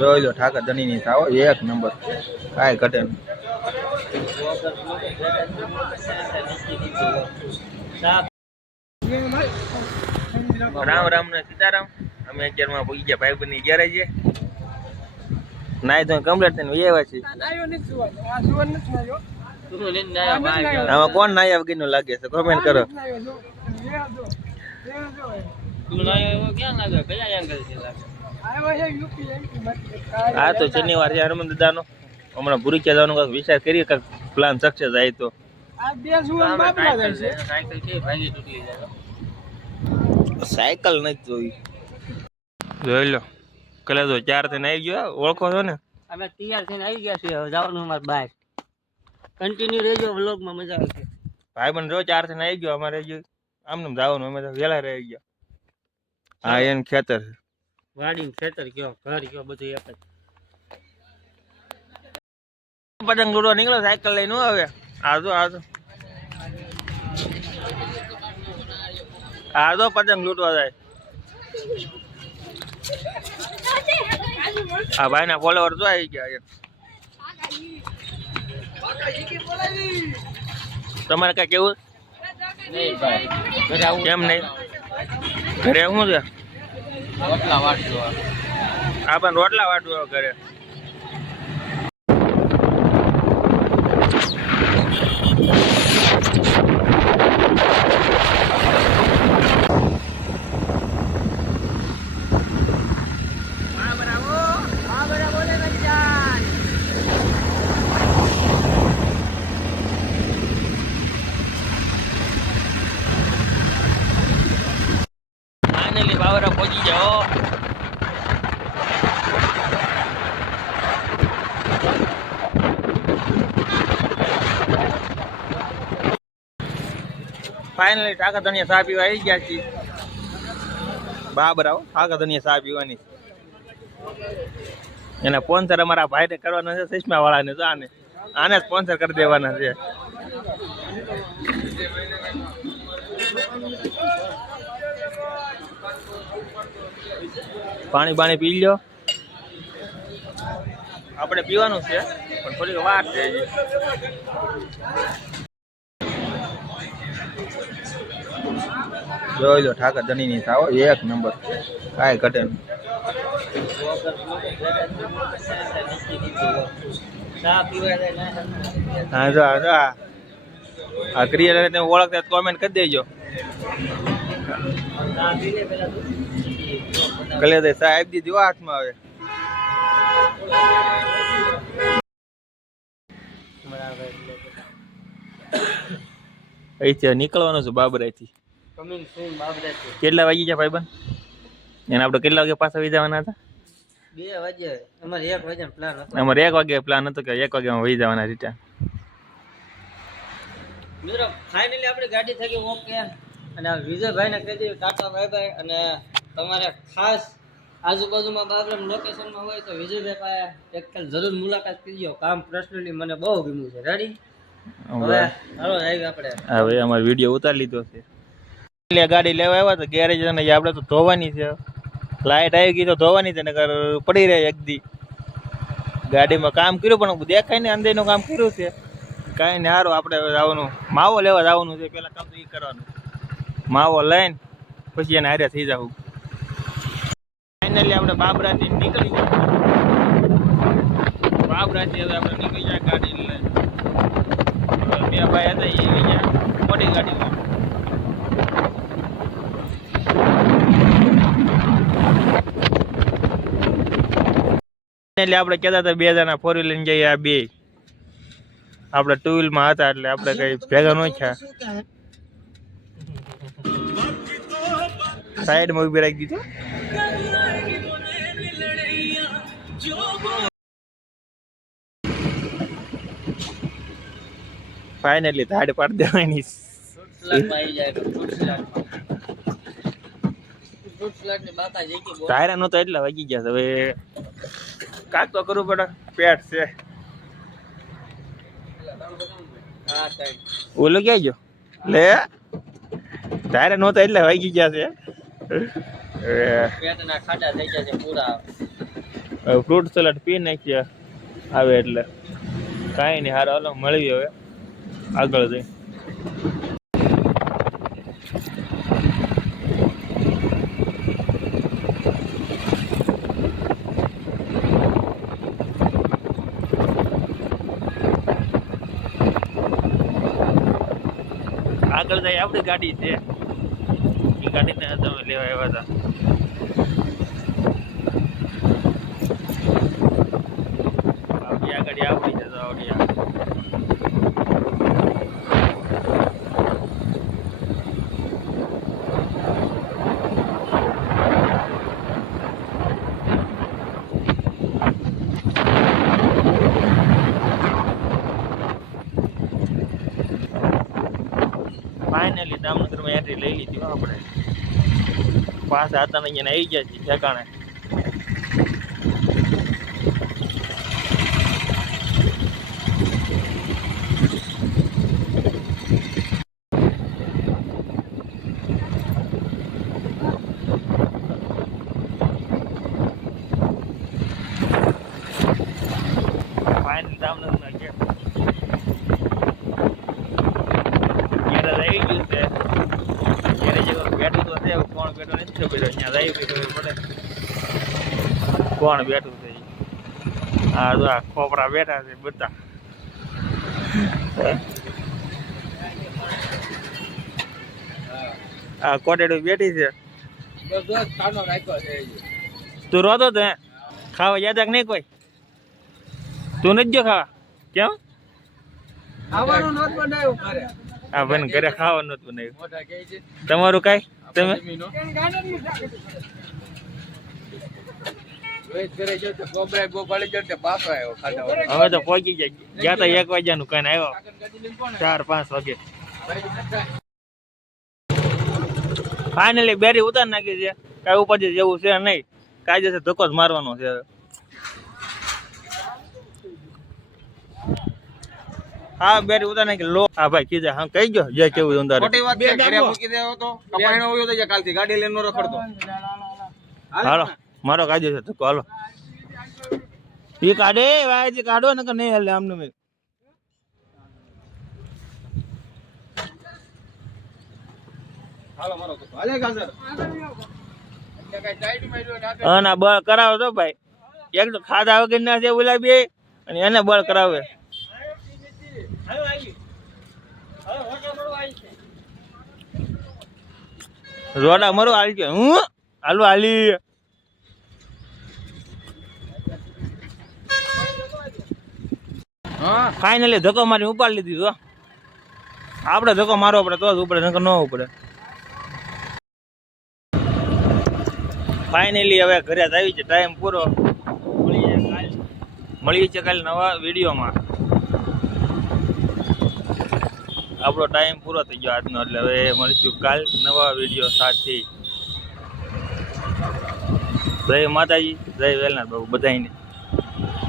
જોઈ લો ઠાકર ધણી ની થાવ એક નંબર કાંઈ ઘટે નહીં. રામ રામ ને સીતારામ. અમે અત્યારમાં પહોંચી ગયા ભાઈ ની ઘેરે છે. નાય તો કમ્પ્લીટ થઈને આવ્યા છીએ. આમાં કોણ નાયા વગર નું લાગે છે કોમેન્ટ કરો. હા તો શનિવાર છે હનુમાન દાદાનો. હમણાં ભૂરીક્યા જવાનું કાંઈક વિચાર કરીએ કાંઈક પ્લાન સક્સેસ થાય તો. સાયકલ નથી જોઈ. જોઈ લો કલે તો 4 થઈને આવી ગયો. ઓળખો છો ને? અમે તૈયાર થઈને આવી ગયા છીએ. હવે જવાનું અમારે બહાર. કન્ટિન્યુ રહેજો વ્લોગમાં, મજા આવશે. ભાઈ બંધ જો 4 થઈને આવી ગયો. અમારે આમને જવાનું. અમે તો વેલા રહી ગયા. હા એને ખેતર વાડી ખેતર કયો ઘર કયો બધું એક જ. પતંગ લૂટવા નીકળો સાયકલ લઈને આવે. આજો પતંગ લૂટવા જાય. આ ભાઈ ના ફોલોવર તો આવી ગયા. તમારે કઈ કેવું? કેમ નહીં? ઘરે શું છે? રોટલા વાટવા. આ પણ રોટલા વાટવા ઘરે. બાવરા પહોંચી જાઓ. ફાઇનલી ઠાકર ધનિયા ચા પીવા આવી ગયા છીએ. બાબરાઓ ઠાકર ધનિયા ચા પીવાની. એના સ્પોન્સર અમારા ભાઈને કરવાના છે, ચશ્મા વાળાને. તો આને સ્પોન્સર કરી દેવાના છે. પાણી પી લ્યો. આપણે પીવાનું છે પણ થોડીક વાર છે. જોઈ લો ઠાકર ધણી ની થાવ એક નંબર કાંઈ ઘટે નહીં. હા જો આ ક્રિએટર તમે ઓળખતા કોમેન્ટ કરી દેજો. કલે દે સાહેબ દીધી હાથમાં આવે. અહીંથી નીકળવાનું છે બાબરાથી. કેટલા વાગી ગયા ભાઈ બંધ? એને આપણે કેટલા વાગે પાછા વહી જવાના હતા? 2 વાગે. અમારે 1 વાગ્યાનો પ્લાન હતો. અમારે 1 વાગે પ્લાન હતો કે 1 વાગ્યામાં વહી જવાના રિટર્ન. મિત્રો ફાઇનલી આપણે ગાડી થઈ ગઈ ઓકે. અને વિજયભાઈને કહી દઈએ ટાટા બાય બાય. અને તમારે ખાસ આજુબાજુમાં બાબરામ લોકેશનમાં હોય તો વિજયભાઈ પાસે એક જરૂર મુલાકાત કરજો. કામ પર્સનલી મને બહુ ગમ્યું છે. રેડી? હવે હાલો આવી આપણે. હા ભાઈ અમારો વિડીયો ઉતારી લીધો છે. ગાડી લેવા આવ્યા તો ગેરેજ ને આપણે તો ધોવાની છે. લાઈટ આવી ગઈ તો ધોવાની છે, નકર પડી રહે એક દી. ગાડીમાં કામ કર્યું પણ દેખાય ને અંદરનું કામ કર્યું છે. કાંઈ ને સારું આપણે જવાનું માવો લેવા જવાનું છે. પેલા કામ તો એ કરવાનું. માવો લઈને પછી એને હારે થઈ જવું. ફાઇનલી આપણે બાબરાથી નીકળી જાય. બાબરાથી હવે આપણે નીકળી જાય ગાડી લઈને. 2 ભાઈ હતા એ ગયા મોટી ગાડીમાં. એટલે આપણે કહેતા હતા 2 જણા 4 વ્હીલ લઈને જઈએ. આ 2 આપણે 2 વ્હીલમાં હતા એટલે આપણે કઈ ભેગા ન થયા. સાઈડમાં ઉભી રાખી દીધું. ફાઇનલી ધાડ પાડી દેવાની. ટાયરા નતો એટલે વાગી ગયા. હવે કાક તો કરવું પડે. પેટ છે. ઓલો ક્યાં ગયો? લે ટાયરા નતો એટલે વાગી ગયા છે. પેટના ખાડા થઈ ગયા છે પૂરા. હવે ફ્રૂટ સલાડ પી નાખીએ આવે એટલે કાંઈ નહીં. હારો હાલો મળવી હવે આગળ જઈ. આગળ જાય આપણી ગાડી છે, એ ગાડીને તમે લેવા આવ્યા હતા. આપણી આ ગાડી આપણી છે તો આવડી ફાઇનલી દામનગરમાં એન્ટ્રી લઈ લીધી આપણે. પાછા હતા ને અહીંયા આવી ગયા છીએ ઠેકાણે. ફાઇનલી દામનગરમાં ગયા. આવી ગયું છે એને જે બેઠું તો છે, કોણ બેઠું નથી ખબર. અહીંયા રહી ખબર પડે કોણ બેઠું છે. હા તો આ ખોપરા બેઠા છે બધા. આ કોટેડું બેઠી છે. તું રોતો તો ખાવા યાદ નહીં કોઈ? તું નથી જો ખાવા? કેમ? હા બેન ઘરે ખાવાનું નતું બનાવ્યું. તમારું કઈ તમે હવે તો પહોંચી ગયા તા 1 વાગ્યાનું કઈ આવ્યો 4-5 વાગે. ફાઇનલી બેરી ઉતાર નાખી છે. કઈ ઉપર જેવું છે નહીં, કાયદેસર ધક્કો જ મારવાનો છે હવે. હા બેરી ઉતાર નાખી લો. હા ભાઈ કીધા હા કહી ગયો જે કેવું અંદર ખોટી વાત છે. ઘરે મૂકી દેવો તો કપાઈનો હોયો તો કાલથી ગાડી લઈને નો રખડતો. હાલો મારો કાયદેસર ધક્કો હાલો. એ કાઢે વાયથી કાઢો ને કે નહીં હાલે આમને મેં. હાલો મારો તો હાલે ગાજર હા ના બળ કરાવો તો ભાઈ. એક તો ખાધા વગર ના છે બોલાવી અને એને બળ કરાવે. રોડા મરો હાલ કે હું હાલો હાલી. ફાઇનલી ધક્કો મારી ઉપાડી લીધી તો. આપણે ધક્કો મારવો પડે તો જ ઉપડે, નકર ન ઉપડે. ફાઇનલી હવે ઘરે જ આવી છે. ટાઈમ પૂરો. મળીએ છીએ કાલે નવા વિડીયોમાં. આપણો ટાઈમ પૂરો થઈ ગયો આજનો, એટલે હવે મળીશું કાલ નવા વિડીયો સાથે. જય માતાજી, જય વેલનાથ બાબુ બધાને.